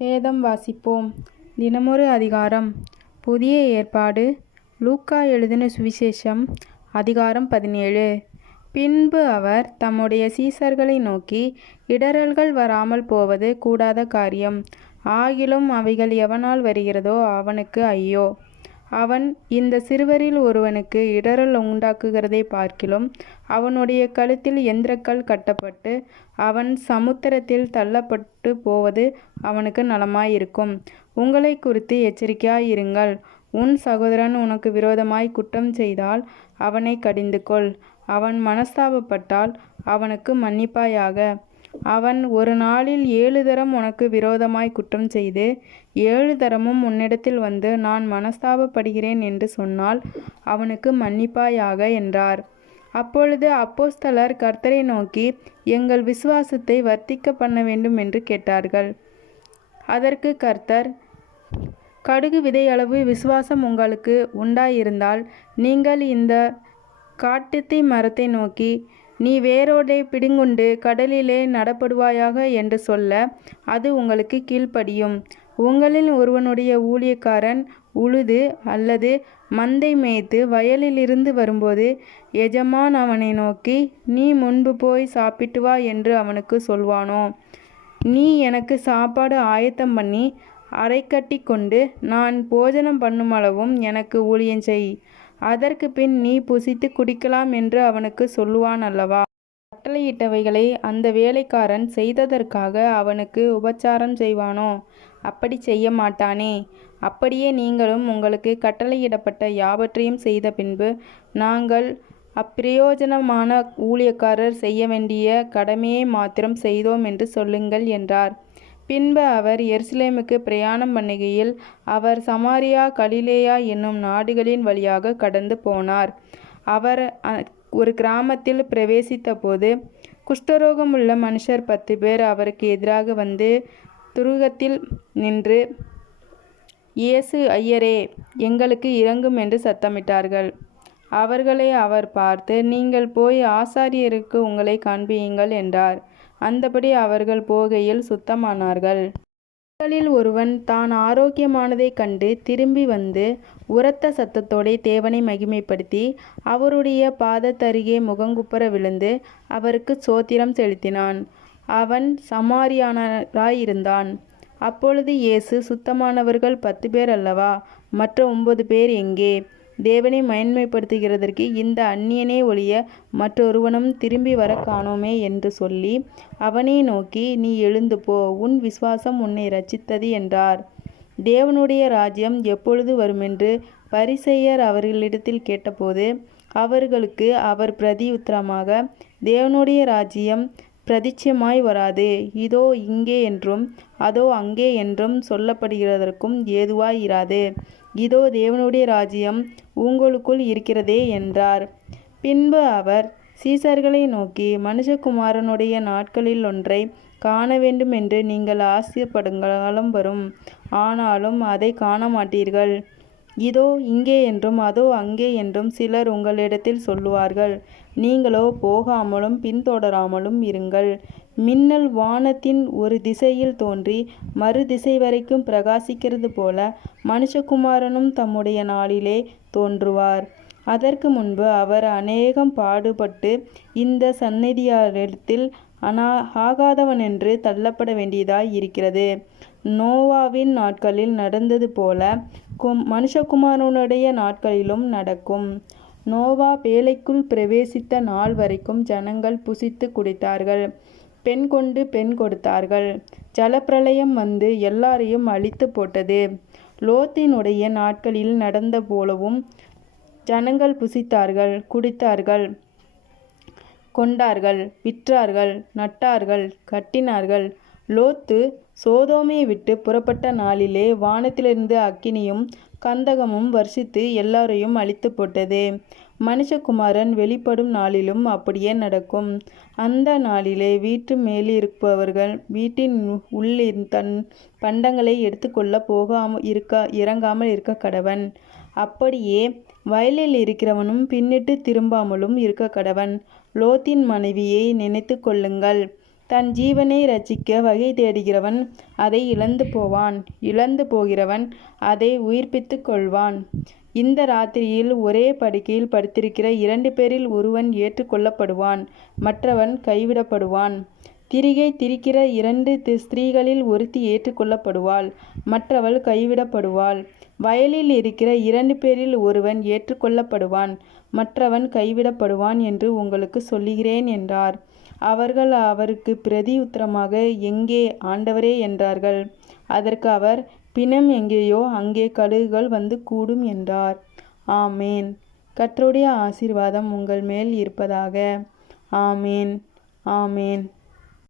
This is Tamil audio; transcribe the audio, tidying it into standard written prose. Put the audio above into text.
வேதம் வாசிப்போம். தினமொரு அதிகாரம். புதிய ஏற்பாடு. லூக்கா எழுதின சுவிசேஷம் அதிகாரம் 17. பின்பு அவர் தம்முடைய சீசர்களை நோக்கி, இடறல்கள் வராமல் போவது கூடாத காரியம். ஆகிலும் அவைகள் எவனால் வருகிறதோ அவனுக்கு ஐயோ. அவன் இந்த சிறுவரில் ஒருவனுக்கு இடறல் உண்டாக்குகிறதை பார்க்கிலும் அவனுடைய கழுத்தில் எந்திரக்கல் கட்டப்பட்டு அவன் சமுத்திரத்தில் தள்ளப்பட்டு போவது அவனுக்கு நலமாயிருக்கும். உங்களை குறித்து எச்சரிக்கையாயிருங்கள். உன் சகோதரன் உனக்கு விரோதமாய் குற்றம் செய்தால் அவனை கடிந்து கொள். அவன் மனஸ்தாபப்பட்டால் அவனுக்கு மன்னிப்பாயாக. அவன் ஒரு நாளில் 7 தரம் உனக்கு விரோதமாய் குற்றம் செய்து 7 தரமும் உன்னிடத்தில் வந்து நான் மனஸ்தாபப்படுகிறேன் என்று சொன்னால் அவனுக்கு மன்னிப்பாயாக என்றார். அப்பொழுது அப்போஸ்தலர் கர்த்தரை நோக்கி, எங்கள் விசுவாசத்தை வர்த்திக்க பண்ண வேண்டும் என்று கேட்டார்கள். அதற்கு கர்த்தர், கடுகு விதையளவு விசுவாசம் உங்களுக்கு உண்டாயிருந்தால் நீங்கள் இந்த காட்டுத்தீ மரத்தை நோக்கி, நீ வேரோடே பிடுங்குண்டு கடலிலே நடப்படுவாயாக என்று சொல்ல அது உங்களுக்கு கீழ்ப்படியும். உங்களில் ஒருவனுடைய ஊழியக்காரன் உழுது அல்லது மந்தை மேய்த்து வயலிலிருந்து வரும்போது எஜமான் அவனை நோக்கி, நீ முன்பு போய் சாப்பிட்டு வா என்று அவனுக்கு சொல்வானோ? நீ எனக்கு சாப்பாடு ஆயத்தம் பண்ணி அரைக்கட்டி கொண்டு நான் போஜனம் பண்ணுமளவும் எனக்கு ஊழியம் செய். அதற்கு பின் நீ புசித்து குடிக்கலாம் என்று அவனுக்கு சொல்லுவான் அல்லவா? கட்டளையிட்டவைகளை அந்த வேலைக்காரன் செய்ததற்காக அவனுக்கு உபசாரம் செய்வானோ? அப்படி செய்ய மாட்டானே. அப்படியே நீங்களும் உங்களுக்கு கட்டளையிடப்பட்ட யாவற்றையும் செய்த பின்பு, நாங்கள் அப்பிரயோஜனமான ஊழியக்காரர் செய்ய வேண்டிய கடமையை மாத்திரம் செய்தோம் என்று சொல்லுங்கள் என்றார். பின்பு அவர் எருசலேமுக்கு பிரயாணம் பண்ணுகையில் அவர் சமாரியா கலிலேயா என்னும் நாடுகளின் வழியாக கடந்து போனார். அவர் ஒரு கிராமத்தில் பிரவேசித்த போது குஷ்டரோகமுள்ள மனுஷர் 10 பேர் அவருக்கு எதிராக வந்து துருகத்தில் நின்று, இயேசு ஐயரே, எங்களுக்கு இரங்கும் என்று சத்தமிட்டார்கள். அவர்களை அவர் பார்த்து, நீங்கள் போய் ஆசாரியருக்கு உங்களை காண்பியுங்கள் என்றார். அந்தபடி அவர்கள் போகையில் சுத்தமானார்கள். அவர்களில் ஒருவன் தான் ஆரோக்கியமானதைக் கண்டு திரும்பி வந்து உரத்த சத்தத்தோடே தேவனை மகிமைப்படுத்தி அவருடைய பாதத்தருகே முகங்குப்புற விழுந்து அவருக்கு ஸ்தோத்திரம் செலுத்தினான். அவன் சமாரியானாராயிருந்தான். அப்பொழுது இயேசு, சுத்தமானவர்கள் 10 பேர் அல்லவா, மற்ற 9 பேர் எங்கே? தேவனை மேன்மைப்படுத்துகிறதற்கு இந்த அந்நியனே ஒழிய மற்றொருவனும் திரும்பி வர காணோமே என்று சொல்லி அவனை நோக்கி, நீ எழுந்து போ, உன் விசுவாசம் உன்னை இரட்சித்தது என்றார். தேவனுடைய ராஜ்யம் எப்பொழுது வருமென்று பரிசேயர் அவர்களிடத்தில் கேட்டபோது அவர்களுக்கு அவர் பிரதியுத்தரமாக, தேவனுடைய ராஜ்யம் பிரதிட்சமாய் வராது, இதோ இங்கே என்றும் அதோ அங்கே என்றும் சொல்லப்படுகிறதற்கும் ஏதுவாய் இராது. இதோ தேவனுடைய ராஜ்யம் உங்களுக்குள் இருக்கிறதே என்றார். பின்பு அவர் சீசர்களை நோக்கி, மனுஷகுமாரனுடைய நாட்களில் ஒன்றை காண வேண்டும் என்று நீங்கள் ஆசைப்படுங்காலம் வரும், ஆனாலும் அதை காண மாட்டீர்கள். இதோ இங்கே என்றும் அதோ அங்கே என்றும் சிலர் உங்களிடத்தில் சொல்லுவார்கள். நீங்களோ போகாமலும் பின்தொடராமலும் இருங்கள். மின்னல் வானத்தின் ஒரு திசையில் தோன்றி மறு திசை வரைக்கும் பிரகாசிக்கிறது போல மனுஷகுமாரனும் தம்முடைய நாளிலே தோன்றுவார். அதற்கு முன்பு அவர் அநேகம் பாடுபட்டு இந்த சந்நிதியாரிடத்தில் ஆகாதவனென்று தள்ளப்பட வேண்டியதாய் இருக்கிறது. நோவாவின் நாட்களில் நடந்தது போல மனுஷகுமாரனுடைய நாட்களிலும் நடக்கும். நோவா பேழைக்குள் பிரவேசித்த நாள் வரைக்கும் ஜனங்கள் புசித்து குடித்தார்கள், பெண் கொண்டு பெண் கொடுத்தார்கள். ஜலப்பிரளயம் வந்து எல்லாரையும் அழித்து போட்டது. லோத்தினுடைய நாட்களில் நடந்த போலவும் ஜனங்கள் புசித்தார்கள், குடித்தார்கள், கொண்டார்கள், விற்றார்கள், நட்டார்கள், கட்டினார்கள். லோத்து சோதோமை விட்டு புறப்பட்ட நாளிலே வானத்திலிருந்து அக்கினியும் கந்தகமும் வர்ஷித்து எல்லாரையும் அழித்து போட்டது. மனுஷகுமாரன் வெளிப்படும் நாளிலும் அப்படியே நடக்கும். அந்த நாளிலே வீட்டு மேலிருப்பவர்கள் வீட்டின் உள்ளின் தன் பண்டங்களை எடுத்துக்கொள்ள இறங்காமல் இருக்க கடவன். அப்படியே வயலில் இருக்கிறவனும் பின்னிட்டு திரும்பாமலும் இருக்க கடவன். லோத்தின் மனைவியை நினைத்து கொள்ளுங்கள். தன் ஜீவனை இரட்சிக்க வகை தேடுகிறவன் அதை இழந்து போவான். இழந்து போகிறவன் அதை உயிர்ப்பித்துக் கொள்வான். இந்த ராத்திரியில் ஒரே படுக்கையில் படுத்திருக்கிற 2 பேரில் ஒருவன் ஏற்றுக்கொள்ளப்படுவான், மற்றவன் கைவிடப்படுவான். திரிகை திரிக்கிற 2 ஸ்திரீகளில் ஒருத்தி ஏற்றுக்கொள்ளப்படுவாள், மற்றவள் கைவிடப்படுவாள். வயலில் இருக்கிற 2 பேரில் ஒருவன் ஏற்றுக்கொள்ளப்படுவான், மற்றவன் கைவிடப்படுவான் என்று உங்களுக்கு சொல்லுகிறேன் என்றார். அவர்கள் அவருக்கு பிரதியுத்தரமாக, எங்கே ஆண்டவரே என்றார்கள். அதற்கு அவர், பிணம் எங்கேயோ அங்கே கழுகுகள் வந்து கூடும் என்றார். ஆமேன். கர்த்தருடைய ஆசீர்வாதம் உங்கள் மேல் இருப்பதாக. ஆமேன். ஆமேன்.